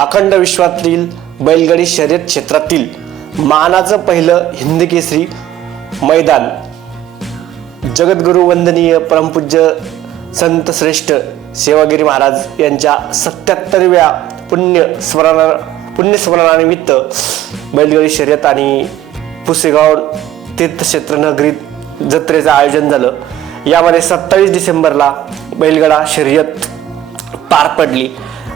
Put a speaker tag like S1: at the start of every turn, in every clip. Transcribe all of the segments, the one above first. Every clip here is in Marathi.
S1: अखंड विश्वातील बैलगाडी शर्यत क्षेत्रातील मानाचं पहिलं हिंद केसरी मैदान. जगद्गुरु वंदनीय परमपूज्य संत श्रेष्ठ सेवागिरी महाराज यांच्या सत्याहत्तरव्या पुण्य स्मरणा पुण्यस्मरणानिमित्त बैलगाडी शर्यत आणि पुसेगाव तीर्थक्षेत्र नगरीत जत्रेचं आयोजन झालं. यामध्ये सत्तावीस डिसेंबरला बैलगाडा शर्यत पार पडली.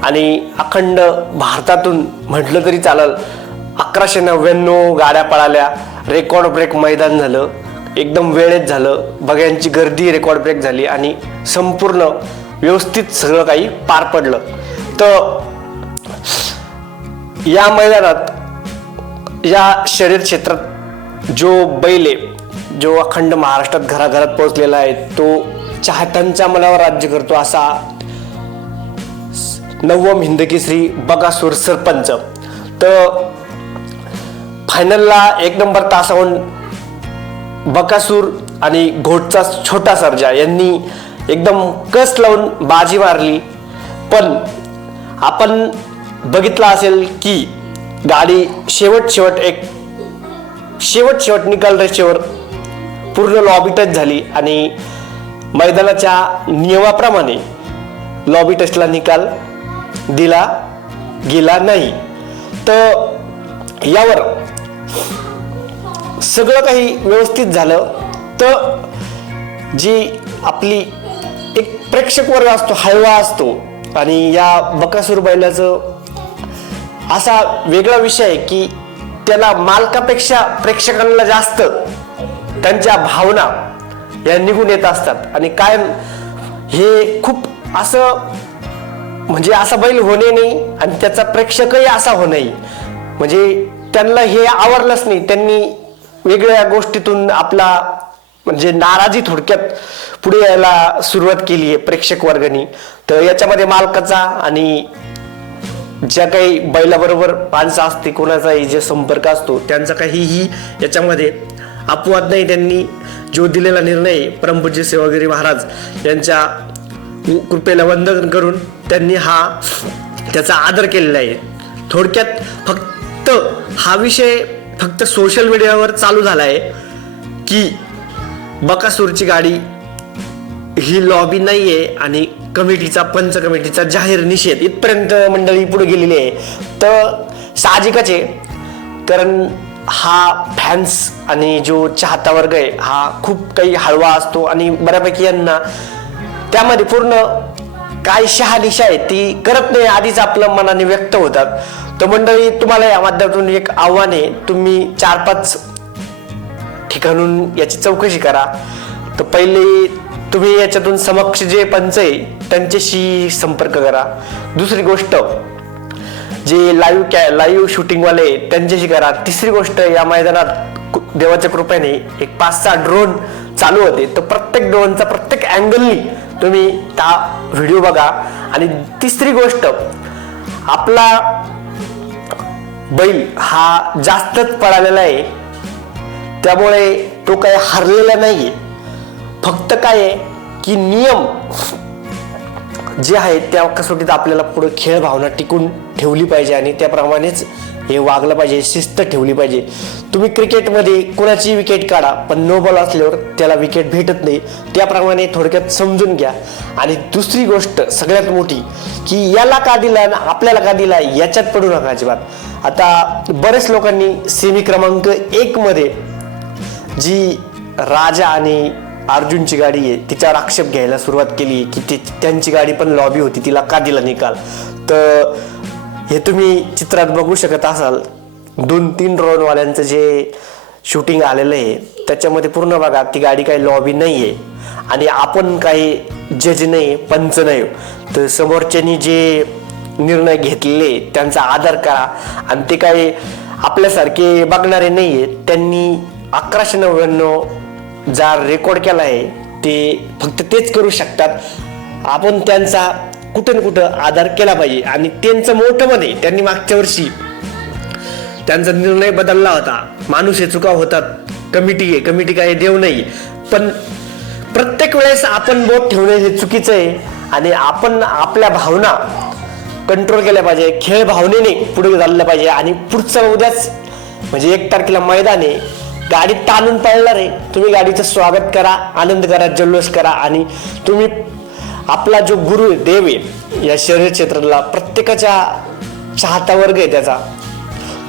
S1: आणि अखंड भारतातून म्हटलं तरी चालल. अकराशे नव्याण्णव गाड्या पळाल्या. रेकॉर्ड ब्रेक मैदान झालं. एकदम वेळेत झालं. बघ्यांची गर्दी रेकॉर्ड ब्रेक झाली आणि संपूर्ण व्यवस्थित सगळं काही पार पडलं. तर या मैदानात या शर्यत क्षेत्रात जो बैल आहे जो अखंड महाराष्ट्रात घराघरात पोहोचलेला आहे तो चाहत्यांच्या मनावर राज्य करतो असा नवम हिंदकेसरी बकासूर सरपंच. तर फायनलला एक नंबर तासाहून बकासूर आणि घोटचा छोटा सर्जा यांनी एकदम कस लावून बाजी मारली. पण आपण बघितलं असेल की गाडी शेवट शेवट एक शेवट शेवट निकाल रेषेवर पूर्ण लॉबी टच झाली आणि मैदानाच्या नियमाप्रमाणे लॉबी टचला निकाल दिला गेला नाही. तर यावर सगळं काही व्यवस्थित झालं. तर जी आपली एक प्रेक्षक वर्ग असतो हळवा असतो आणि या बकासूर बैलाचं असा वेगळा विषय आहे की त्याला मालकापेक्षा प्रेक्षकांना जास्त त्यांच्या भावना या निघून येत असतात. आणि कायम हे खूप असं म्हणजे असा बैल होणे नाही आणि त्याचा प्रेक्षकही असा होणे म्हणजे त्यांना हे आवडलंच नाही. त्यांनी वेगळ्या गोष्टीतून आपला म्हणजे नाराजी थोडक्यात पुढे यायला सुरुवात केली आहे प्रेक्षक वर्गाने. तर याच्यामध्ये मालकाचा आणि ज्या काही बैलाबरोबर माणसं असते कोणाचाही जे संपर्क असतो त्यांचा काहीही याच्यामध्ये अपवाद नाही. त्यांनी जो दिलेला निर्णय परमपूज्य सेवागिरी महाराज यांच्या कृपेला वंदन करून त्यांनी हा त्याचा आदर केलेला आहे. थोडक्यात फक्त हा विषय फक्त सोशल मीडियावर चालू झाला आहे की बकासूरची गाडी ही लॉबी नाही आहे आणि कमिटीचा पंच कमिटीचा जाहीर निषेध इथपर्यंत मंडळी पुढे गेलेली आहे. तर साहजिकच आहे कारण हा फॅन्स आणि जो चाहता वर्ग आहे हा खूप काही हळवा असतो आणि बऱ्यापैकी यांना त्यामध्ये पूर्ण काय शहालिशा आहे ती करत नाही आधीच आपलं मनाने व्यक्त होतात. तर मंडळी तुम्हाला या माध्यमातून एक आव्हान आहे तुम्ही चार पाच ठिकाणून याची चौकशी करा. तर पहिले तुम्ही याच्यातून समक्ष जे पंच आहे त्यांच्याशी संपर्क करा. दुसरी गोष्ट जे लाईव्ह कॅ लाईव्ह शूटिंगवाले त्यांच्याशी करा. तिसरी गोष्ट या मैदानात कु- देवाच्या कृपेने एक पाच सहा ड्रोन चालू होते. तर प्रत्येक ड्रोनचा प्रत्येक अँगलनी तुम्ही त्या व्हिडिओ बघा. आणि तिसरी गोष्ट आपला बैल हा जास्तच पळालेला आहे. त्यामुळे तो काही हरलेला नाहीये. फक्त काय आहे की नियम जे आहेत त्या कसोटीत आपल्याला पुढे खेळ भावना टिकून ठेवली पाहिजे आणि त्याप्रमाणेच हे वागलं पाहिजे शिस्त ठेवली पाहिजे. तुम्ही क्रिकेटमध्ये कोणाची विकेट काढा पण नो बॉल असल्यावर त्याला विकेट भेटत नाही. त्याप्रमाणे थोडक्यात समजून घ्या. आणि दुसरी गोष्ट सगळ्यात मोठी की याला का दिला आणि आपल्याला का दिला याच्यात पडू नका अजिबात. आता बरेच लोकांनी सेमी क्रमांक एकमध्ये जी राजा आणि अर्जुनची गाडी आहे तिच्यावर आक्षेप घ्यायला सुरुवात केली की ती त्यांची गाडी पण लॉबी होती तिला का दिला निकाल? तर हे तुम्ही चित्रात बघू शकत असाल दोन तीन ड्रोनवाल्यांचं जे शूटिंग आलेलं आहे त्याच्यामध्ये पूर्ण बघा ती गाडी काही लॉबी नाही आहे आणि आपण काही जज नाही पंच नाही. तर समोरच्यांनी जे निर्णय घेतलेले त्यांचा आदर करा. आणि ते काही आपल्यासारखे बघणारे नाही आहेत त्यांनी अकराशे नव्याण्णव जा रेकॉर्ड केला आहे ते फक्त तेच करू शकतात. आपण त्यांचा कुठं ना कुठं आधार केला पाहिजे आणि त्यांचं मोठं म्हणे त्यांनी मागच्या वर्षी त्यांचा निर्णय बदलला होता. माणूस हे चुका होतात. कमिटी आहे कमिटी काय देव नाही. पण प्रत्येक वेळेस आपण बोट ठेवणे हे चुकीचं आहे आणि आपण आपल्या भावना कंट्रोल केल्या पाहिजे. खेळ भावनेने पुढे चाललं पाहिजे आणि पुढचं उद्याच म्हणजे एक तारखेला मैदान आहे. गाडी ताणून पळणार आहे तुम्ही गाडीचं स्वागत करा आनंद करा जल्लोष करा आणि तुम्ही आपला जो गुरु आहे, देव आहे या शरीर क्षेत्राला प्रत्येकाच्या चाहता वर्ग आहे त्याचा.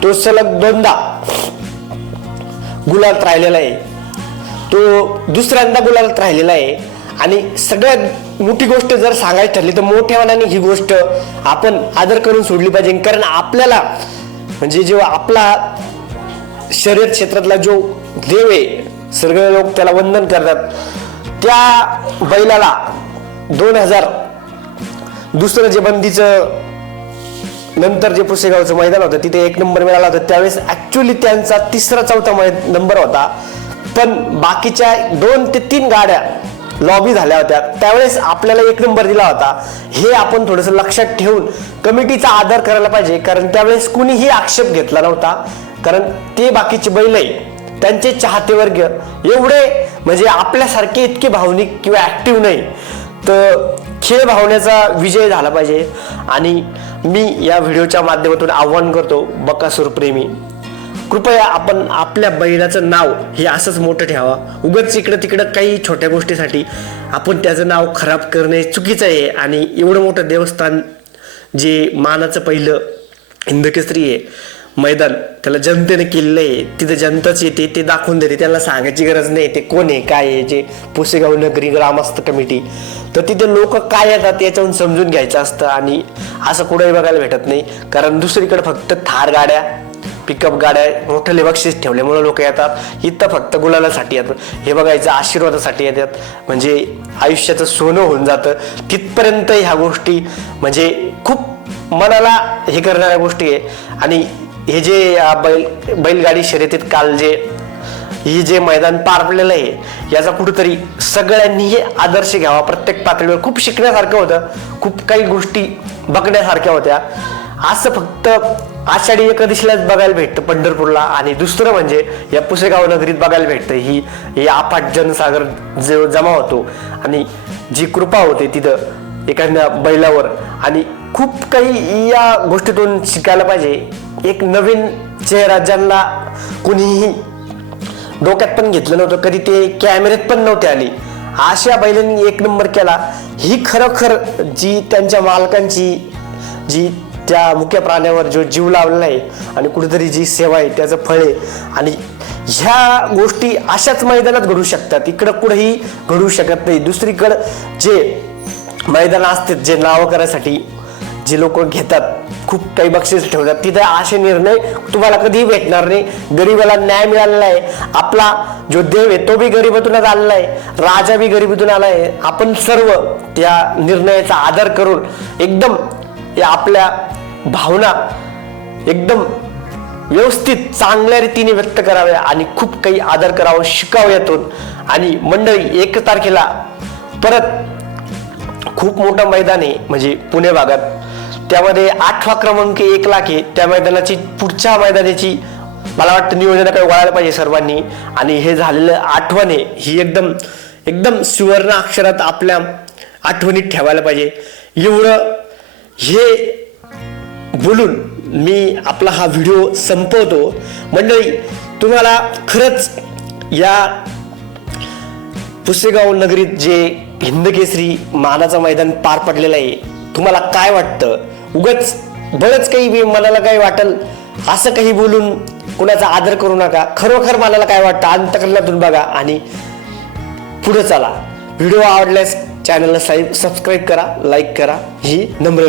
S1: तो सलग दोनदा गुलाल राहिलेला आहे. तो दुसऱ्यांदा गुलाल राहिलेला आहे. आणि सगळ्यात मोठी गोष्ट जर सांगायची ठरली तर मोठ्या मनाने ही गोष्ट आपण आदर करून सोडली पाहिजे. कारण आपल्याला म्हणजे जेव्हा आपला शरीर क्षेत्रातला जो देव आहे सगळे लोक त्याला वंदन करतात. त्या बैलाला दोन हजार दुसरं जे बंदीचं नंतर जे पुसेगावचं मैदान होतं तिथे एक नंबर मिळाला होता. त्यावेळेस ऍक्च्युली त्यांचा तिसरा चौथा मै नंबर होता. पण बाकीच्या दोन ते तीन गाड्या लॉबी झाल्या होत्या. त्यावेळेस आपल्याला एक नंबर दिला होता. हे आपण थोडंसं लक्षात ठेवून कमिटीचा आदर करायला पाहिजे कारण त्यावेळेस कुणीही आक्षेप घेतला नव्हता. कारण ते बाकीचे बैल आहे त्यांचे चाहते वर्ग एवढे म्हणजे आपल्यासारखे इतके भावनिक किंवा ऍक्टिव्ह नाही. तर खेळ भावनेचा विजय झाला पाहिजे. आणि मी या व्हिडिओच्या माध्यमातून आव्हान करतो बकासूर प्रेमी. कृपया आपण आपल्या बैलाचं नाव हे असंच मोठं ठेवा. उगच इकडं तिकडं काही छोट्या गोष्टीसाठी आपण त्याचं नाव खराब करणे चुकीचं आहे. आणि एवढं मोठं देवस्थान जे मानाचं पहिलं हिंदकेसरी आहे मैदान. त्याला जनतेने केलेलं आहे. तिथे जनताच येते ते दाखवून देते. त्यांना सांगायची गरज नाही. ते कोण आहे काय आहे जे पुसेगाव नगरी ग्रामस्थ कमिटी. तर तिथे लोक काय येतात याच्याहून समजून घ्यायचं असतं आणि असं कुठेही बघायला भेटत नाही. कारण दुसरीकडे फक्त थार गाड्या पिकअप गाड्या मोठे बक्षीस ठेवल्यामुळे लोक येतात. इथं फक्त गुलालासाठी येतात. हे बघायचं आशीर्वादासाठी येतात. म्हणजे आयुष्याचं सोनं होऊन जातं. तिथपर्यंत ह्या गोष्टी म्हणजे खूप मनाला हे करणाऱ्या गोष्टी आहे. आणि हे जे बैल बैलगाडी शर्यतीत काल जे ही जे मैदान पार पडलेलं आहे याचा कुठंतरी सगळ्यांनी आदर्श घ्यावा. प्रत्येक पातळीवर खूप शिकण्यासारखं होतं. खूप काही गोष्टी बघण्यासारख्या होत्या. असं फक्त आषाढी एकादशीलाच बघायला भेटतं पंढरपूरला. आणि दुसरं म्हणजे या पुसेगाव नगरीत बघायला भेटतं. ही हे आपाट जनसागर जो जमा होतो. आणि जी कृपा होते तिथं एखाद्या बैलावर. आणि खूप काही या गोष्टीतून शिकायला पाहिजे. एक नवीन चेहरा ज्यांना कुणीही डोक्यात पण घेतलं नव्हतं कधी ते कॅमेऱ्यात पण नव्हते आली. अशा बैलांनी एक नंबर केला. ही खरोखर जी त्यांच्या मालकांची जी त्या मुख्य प्राण्यावर जो जीव लावलेला आहे आणि कुठेतरी जी सेवा आहे त्याचं फळ आहे आणि ह्या गोष्टी अशाच मैदानात घडू शकतात. इकडं कुठेही घडू शकत नाही. दुसरीकडं जे मैदान असतात जे नावं करायसाठी जे लोक घेतात खूप काही बक्षीस ठेवतात तिथे असे निर्णय तुम्हाला कधीही भेटणार नाही. गरीबाला न्याय मिळालेला आहे. आपला जो देव आहे तो बी गरिबातूनच आलेला आहे. राजा बी गरिबीतून आला आहे. आपण सर्व त्या निर्णयाचा आदर करून एकदम या आपल्या भावना एकदम व्यवस्थित चांगल्या रीतीने व्यक्त कराव्या आणि खूप काही आदर करावं शिकावं यातून आणि मंडळी एक तारखेला परत खूप मोठं मैदान आहे म्हणजे पुणे भागात. त्यामध्ये आठवा क्रमांक एक लाख आहे. त्या मैदानाची पुढच्या मैदानाची मला वाटतं नियोजनाकडे वळायला पाहिजे सर्वांनी. आणि हे झालेलं आठवण आहे. ही एकदम एकदम सुवर्ण अक्षरात आपल्या आठवणीत ठेवायला पाहिजे. एवढं हे बोलून मी आपला हा व्हिडिओ संपवतो. मंडळी तुम्हाला खरंच या पुसेगाव नगरीत जे हिंदकेसरी मानाचं मैदान पार पडलेलं आहे तुम्हाला काय वाटतं? उगच बरंच काही मनाला काही वाटेल असं काही बोलून कुणाचा आदर करू नका. खरोखर मनाला काय वाटतं? अंतकरणातून बघा आणि पुढे चला. व्हिडिओ आवडल्यास चॅनलला सबस्क्राईब करा लाईक करा. ही नम्र